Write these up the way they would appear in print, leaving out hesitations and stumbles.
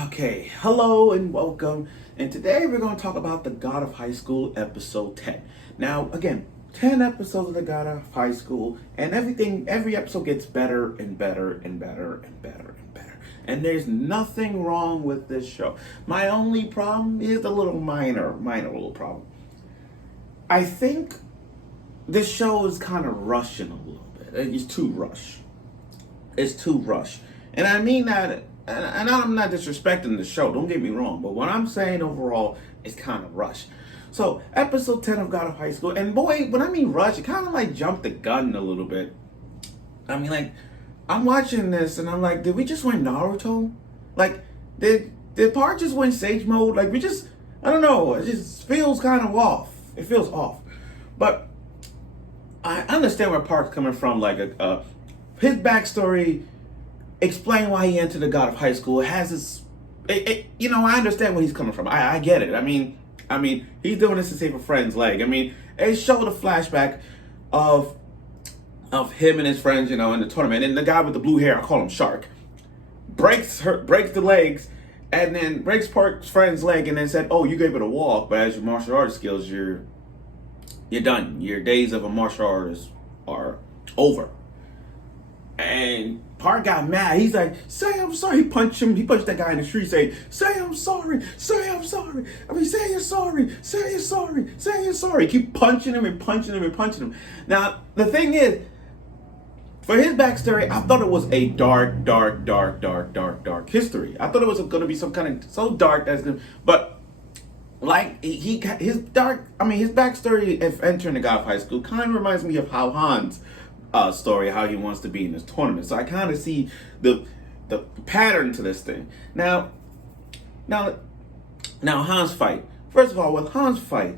Okay, hello and welcome. And today we're going to talk about The God of High School, episode 10. Now, again, 10 episodes of The God of High School, and every episode gets better and better and better and better and better. And there's nothing wrong with this show. My only problem is a little minor little problem. I think this show is kind of rushing a little bit. It's too rush. It's too rush. And I mean that, and I'm not disrespecting the show, don't get me wrong, but what I'm saying overall is kind of rush. So, episode 10 of God of High School, and boy, when I mean rush, it kind of like jumped the gun a little bit. I mean, like, I'm watching this and I'm like, did we just win Naruto? Like, did Park just win Sage Mode? Like, I don't know, it just feels kind of off. It feels off. But I understand where Park's coming from, like, his backstory. Explain why he entered the God of High School. It has this, I understand where he's coming from. I get it. I mean, he's doing this to save a friend's leg. I mean, it showed a flashback of him and his friends, in the tournament. And the guy with the blue hair, I call him Shark, breaks the legs, and then breaks Park's friend's leg, and then said, "Oh, you gave it a walk, but as your martial arts skills, you're done. Your days of a martial artist are over." And Park got mad. He's like, "Say I'm sorry." He punched that guy in the street, say I'm sorry. Say I'm sorry. I mean, say you're sorry. Say you're sorry. Say you're sorry. Keep punching him and punching him and punching him. Now, the thing is, for his backstory, I thought it was a dark history. I thought it was going to be some kind of so dark that's going to, but like his backstory of entering the God of High School kind of reminds me of how Han's story, how he wants to be in this tournament. So I kind of see the pattern to this thing. Now Han's fight. First of all, with Han's fight,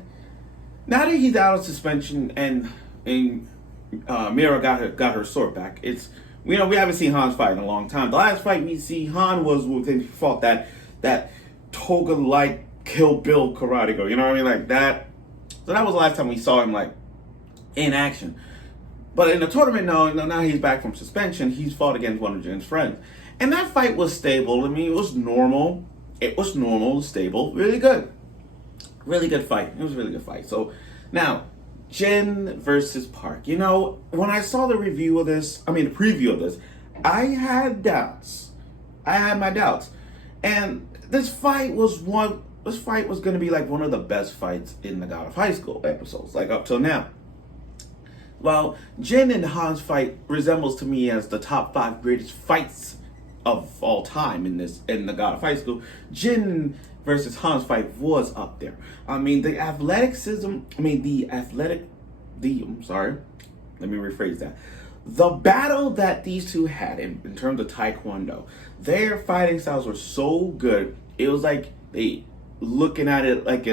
now that he's out of suspension and Mira got her sword back, we haven't seen Han's fight in a long time. The last fight we see Han was when he fought that toga-like Kill Bill karate go. You know what I mean, like that. So that was the last time we saw him like in action. But in the tournament, now he's back from suspension. He's fought against one of Jin's friends. And that fight was stable. I mean, it was normal. Stable, really good. Really good fight. It was a really good fight. So, now, Jin versus Park. When I saw the preview of this, I had doubts. I had my doubts. And this fight was going to be like one of the best fights in the God of High School episodes, like up till now. Well, Jin and Han's fight resembles to me as the top 5 greatest fights of all time in the God of High School. Jin versus Han's fight was up there. I mean, let me rephrase that. The battle that these two had in terms of Taekwondo, their fighting styles were so good. It was like they looking at it like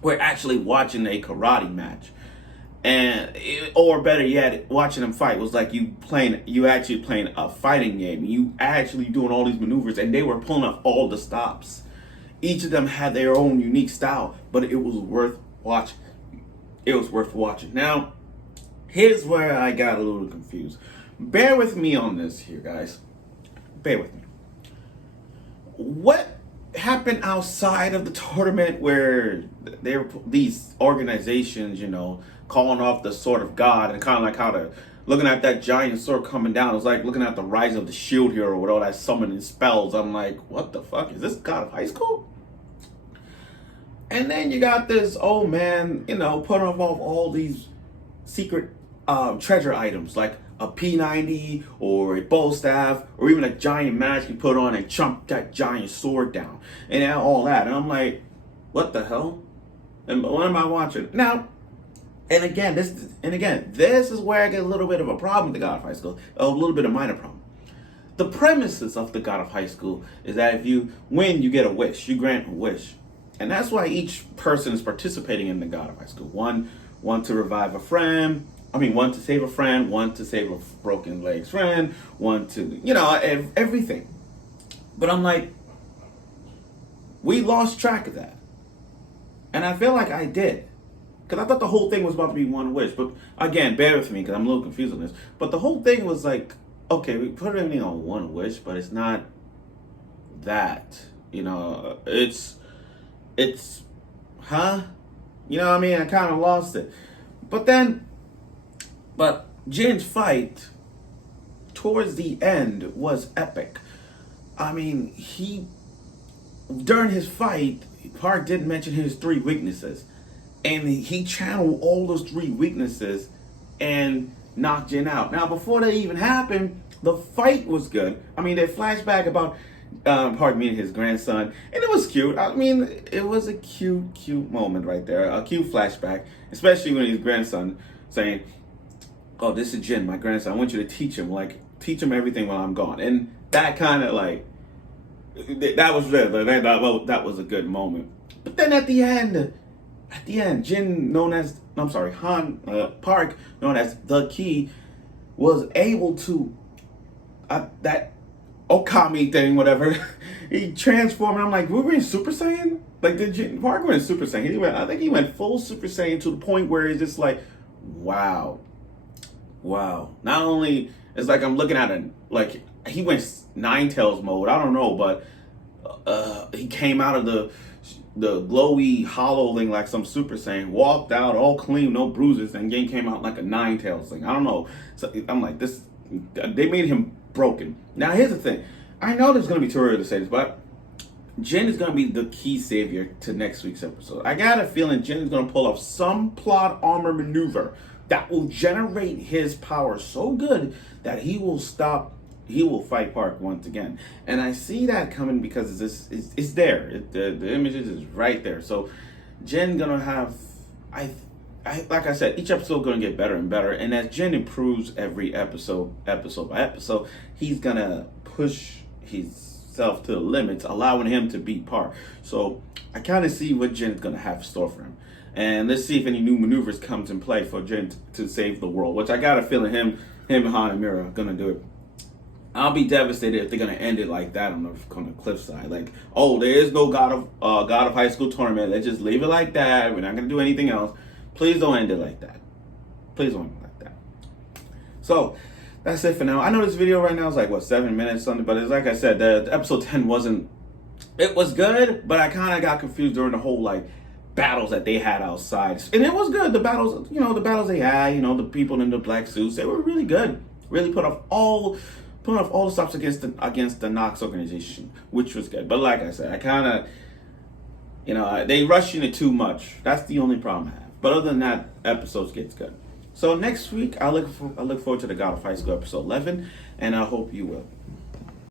we're actually watching a karate match. Or better yet, watching them fight was like you actually playing a fighting game. You actually doing all these maneuvers, and they were pulling off all the stops. Each of them had their own unique style, but it was worth watching. It was worth watching. Now, here's where I got a little confused. Bear with me on this here, guys. Bear with me. What happened outside of the tournament where these organizations, calling off the sword of God, and kind of like looking at that giant sword coming down, it was like looking at the rise of the shield hero with all that summoning spells. I'm like, what the fuck? Is this God of High School? And then you got this old man, putting off all these secret treasure items, like a P90 or a bow staff, or even a giant mask you put on and chomp that giant sword down, and all that. And I'm like, what the hell? And what am I watching now? And again, this is where I get a little bit of a problem with the God of High School, a little bit of minor problem. The premises of the God of High School is that if you win, you get a wish, you grant a wish. And that's why each person is participating in the God of High School. One to revive a friend, one to save a friend, one to save a broken legs friend, one to, everything. But I'm like, we lost track of that. And I feel like I did. Because I thought the whole thing was about to be one wish. But again, bear with me because I'm a little confused on this. But the whole thing was like, okay, we put everything on one wish, but it's not that. You know, it's, huh? You know what I mean? I kind of lost it. But Jin's fight towards the end was epic. I mean, during his fight, Park did mention his three weaknesses. And he channeled all those three weaknesses and knocked Jin out. Now, before that even happened, the fight was good. I mean, they flashback about, pardon me, his grandson, and it was cute. I mean, it was a cute moment right there, a cute flashback, especially when his grandson saying, "Oh, this is Jin, my grandson. I want you to teach him everything while I'm gone." And that kind of like, that was a good moment. But then at the end, Jin, Park, known as the Key, was able to, that Okami thing, whatever, he transformed. And I'm like, we were in Super Saiyan? Like, did Park went in Super Saiyan? I think he went full Super Saiyan to the point where it's just like, wow. Not only, it's like I'm looking at it, like, he went Nine Tails mode. I don't know, but he came out of the glowy hollow thing like some Super Saiyan, walked out all clean, no bruises, and then came out like a Nine Tails thing. I don't know. So I'm like, they made him broken. Now here's the thing. I know there's gonna be too early to say this, but Jin is gonna be the key savior to next week's episode. I got a feeling Jin is gonna pull off some plot armor maneuver that will generate his power so good that he will fight Park once again. And I see that coming because it's there. The images is right there. So Jin gonna have, I like I said, each episode gonna get better and better. And as Jin improves every episode by episode, he's gonna push himself to the limits, allowing him to beat Park. So I kind of see what Jin's gonna have in store for him. And let's see if any new maneuvers comes in play for Jin to save the world, which I got a feeling him and Han and Mira are gonna do it. I'll be devastated if they're gonna end it like that on the cliffside. Like, oh, there is no God of High School tournament. Let's just leave it like that. We're not gonna do anything else. Please don't end it like that. Please don't end it like that. So that's it for now. I know this video right now is like 7 minutes something, but it's like I said, the episode 10 wasn't. It was good, but I kind of got confused during the whole like battles that they had outside, and it was good. The battles they had, the people in the black suits, they were really good. Really put off all the stops against the Nox organization, which was good. But like I said, I kind of, they rush in it too much. That's the only problem I have. But other than that, episodes gets good. So next week, I look forward to the God of High School episode 11, and I hope you will.